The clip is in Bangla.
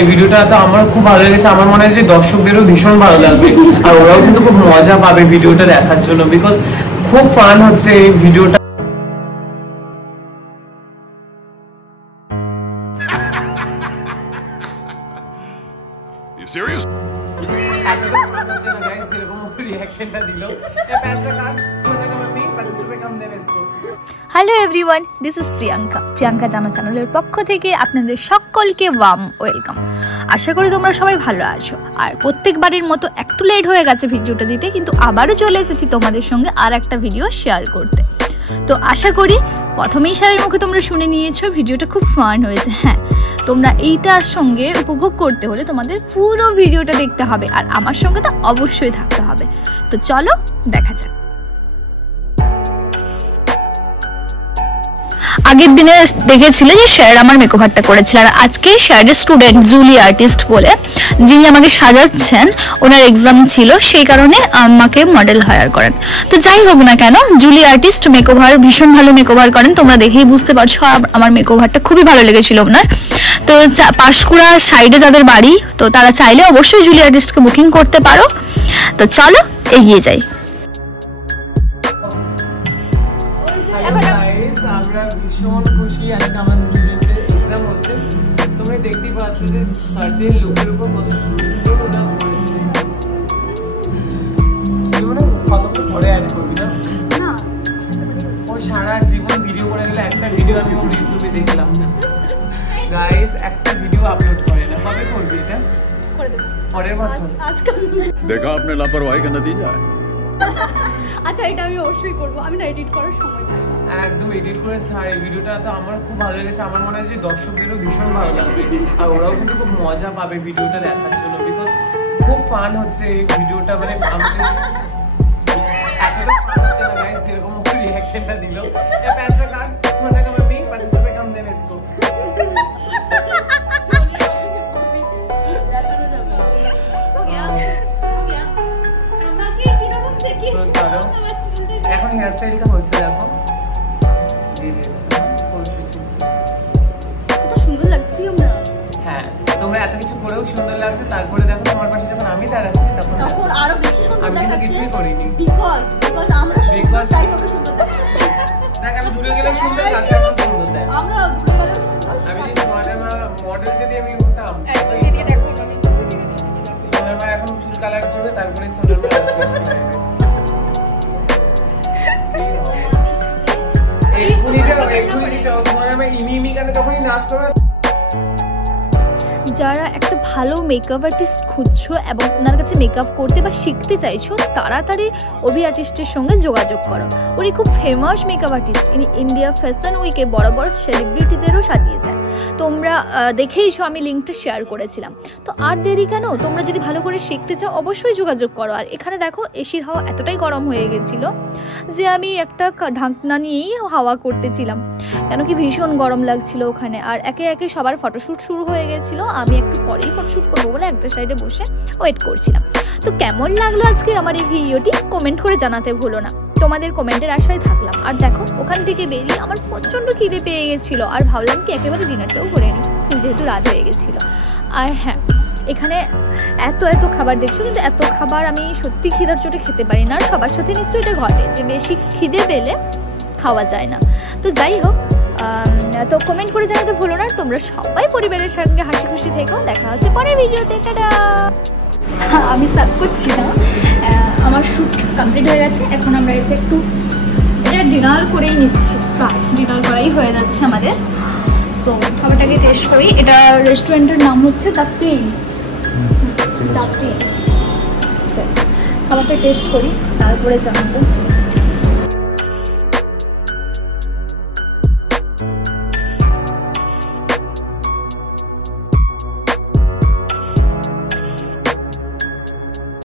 এই ভিডিওটা তো আমার খুব ভালো লেগেছে। আমার মনে হয় যে দর্শকদেরও ভীষণ ভালো লাগবে আর ওরাও কিন্তু খুব মজা পাবে ভিডিওটা দেখার জন্য, বিকজ খুব ফান হচ্ছে এই ভিডিওটা। You serious? Hello everyone, this is Priyanka জানা চ্যানেলের পক্ষ থেকে আপনাদের সকলকে ওয়ার্ম ওয়েলকাম। আশা করি তোমরা সবাই ভালো আছো। আর প্রত্যেকবারের মতো একটু লেট হয়ে গেছে ভিডিওটা দিতে, কিন্তু আবারও চলে এসেছি তোমাদের সঙ্গে আর একটা ভিডিও শেয়ার করতে। তো আশা করি প্রথমেই শাড়ির মুখে তোমরা শুনে নিয়েছো ভিডিওটা খুব ফান হয়েছে। হ্যাঁ, তোমরা এইটার সঙ্গে উপভোগ করতে হলে তোমাদের পুরো ভিডিওটা দেখতে হবে আর আমার সঙ্গে তো অবশ্যই থাকতে হবে। তো চলো দেখা যাক। আগের দিনে দেখেছিল যে শেয়ার আমার মেকওভারটা করেছিল, আর আজকে শেয়ারের স্টুডেন্ট জুলি আর্টিস্ট বলে যিনি আমাকে সাজাচ্ছেন, ওনার এক্সাম ছিল, সেই কারণে আমাকে মডেল হায়ার করেন। তো যাই হোক না কেন, জুলি আর্টিস্ট মেকওভার ভীষণ ভালো মেকওভার করেন, তোমরা দেখেই বুঝতে পারছো। আমার মেকওভারটা খুবই ভালো লেগেছিল ওনার। তো পাঁশকুড়া সাইডে যাদের বাড়ি, তো তারা চাইলে অবশ্যই জুলি আর্টিস্টকে বুকিং করতে পারো। তো চলো এগিয়ে যাই। আমরা ভীষণ খুশি, আজকে আমার স্টুডেন্টের এক্সাম হচ্ছে। তোমরা দেখতেই পাচ্ছ যে শার্টের লুকের উপর কত সুন্দর ওটা করেছে। কতক্ষণ পরে অ্যাড করবি না? ও সারা জীবন ভিডিও করে গেলে একটা ভিডিও আমি ওর ইউটিউবে দেখলাম। গাইস, একটা ভিডিও আপলোড করে না, কবে করবি এটা? পরের বছর। देखा आपने लापरवाही का नतीजा है। আচ্ছা, এটা আমি অবশ্যই করব। আমি না এডিট করার সময় পাই না। একদম এডিট করে ছাড়। এই ভিডিওটা তো আমার খুব ভালো লেগেছে। আমার মনে হয় যে দর্শকদেরও ভীষণ ভালো লাগবে আর ওরাও কিন্তু খুব মজা পাবে ভিডিওটা দেখার জন্য, বিকজ খুব ফান হচ্ছে এই ভিডিওটা। মানে আমাদের এতটা ফান হচ্ছে না গাইস, যেরকম ওর রিঅ্যাকশনটা দিল। এই पैसा কাট ছোটা का मैं 25 रुपए कम देने इसको। এখন হেয়ারস্টাইলটা হচ্ছে, দেখো কত সুন্দর লাগছে আমরা। হ্যাঁ, তোমরা এত কিছু করেও সুন্দর লাগছে, তারপরে দেখো তোমার পাশে যখন আমি দাঁড়াচ্ছি তখন আরো বেশি সুন্দর আমি কিন্তু কিছুই করিনি। বিকজ আমরা সুন্দর, তাই হবে সুন্দর। দেখ, আমি দূরে গেলে সুন্দর, কাছে আসলে সুন্দর দেখ। আমরা দূরে গেলে সুন্দর। আমি যদি মডেল যদি আমি হতাম, একদম এদিকে দেখো, আমি সোনার মা এখন চুল কালার করবে, তারপরে সোনার মা আসবে। যারা একটা ভালো মেকআপ আর্টিস্ট খুঁজছো এবং ওনার কাছে মেকআপ করতে বা শিখতে চাইছো, তাড়াতাড়ি অভি আর্টিস্টের সঙ্গে যোগাযোগ করো। উনি খুব ফেমাস মেকআপ আর্টিস্ট। ইনি ইন্ডিয়া ফ্যাশন উইকে বড় বড় সেলিব্রিটিদেরও সাজিয়েছেন। তোমরা দেখেইছো, আমি লিঙ্কটা শেয়ার করেছিলাম। তো আর দেরি কেন, তোমরা যদি ভালো করে শিখতে চাও অবশ্যই যোগাযোগ করো। আর এখানে দেখো, এসির হাওয়া এতটাই গরম হয়ে গেছিলো যে আমি একটা ঢাকনা নিয়েই হাওয়া করতেছিলাম, কেন কি ভীষণ গরম লাগছিল ওখানে। আর একে একে সবার ফটোশ্যুট শুরু হয়ে গেছিলো। আমি একটু পরেই ফটোশ্যুট করবো বলে একটা সাইডে বসে ওয়েট করছিলাম। তো কেমন লাগলো আজকে আমার এই ভিডিওটি কমেন্ট করে জানাতে ভুলো না। তোমাদের কমেন্টের আশায় থাকলাম। আর দেখো, ওখান থেকে বেরিয়ে আমার প্রচণ্ড খিদে পেয়ে গেছিলো, আর ভাবলাম কি একেবারে ডিনারটাও করে নিই, যেহেতু রাত হয়ে গেছিলো। আর হ্যাঁ, এখানে এত খাবার দেখছো, কিন্তু এত খাবার আমি সত্যি খিদার চোটে খেতে পারি না। আর সবার সাথে নিশ্চয়ই এটা ঘটে যে বেশি খিদে পেলে খাওয়া যায় না। তো যাই হোক, তো কমেন্ট করে জানাতে ভুলো না। তোমরা সবাই পরিবারের সঙ্গে হাসি খুশি থেকো। দেখা হচ্ছে পরের ভিডিওতে। টাটা। আমি সার্ভ করছি না, আমার শ্যুট কমপ্লিট হয়ে গেছে। এখন আমরা এসে একটু এটা ডিনার করেই নিচ্ছি, প্রায় ডিনার করাই হয়ে যাচ্ছে আমাদের। তো খাবারটাকে টেস্ট করি। এটা রেস্টুরেন্টের নাম হচ্ছে দ্য প্রিন্স। খাবারটা টেস্ট করি, তারপরে জানাবো।